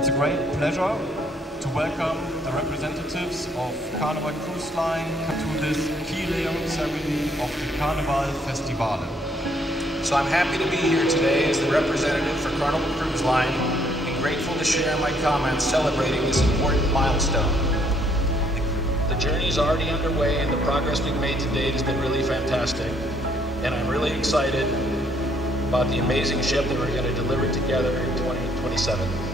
It's a great pleasure to welcome the representatives of Carnival Cruise Line to this Kiellegung ceremony of the Carnival Festivale. So I'm happy to be here today as the representative for Carnival Cruise Line and grateful to share my comments celebrating this important milestone. The journey is already underway and the progress we've made to date has been really fantastic. And I'm really excited about the amazing ship that we're going to deliver together in 2027.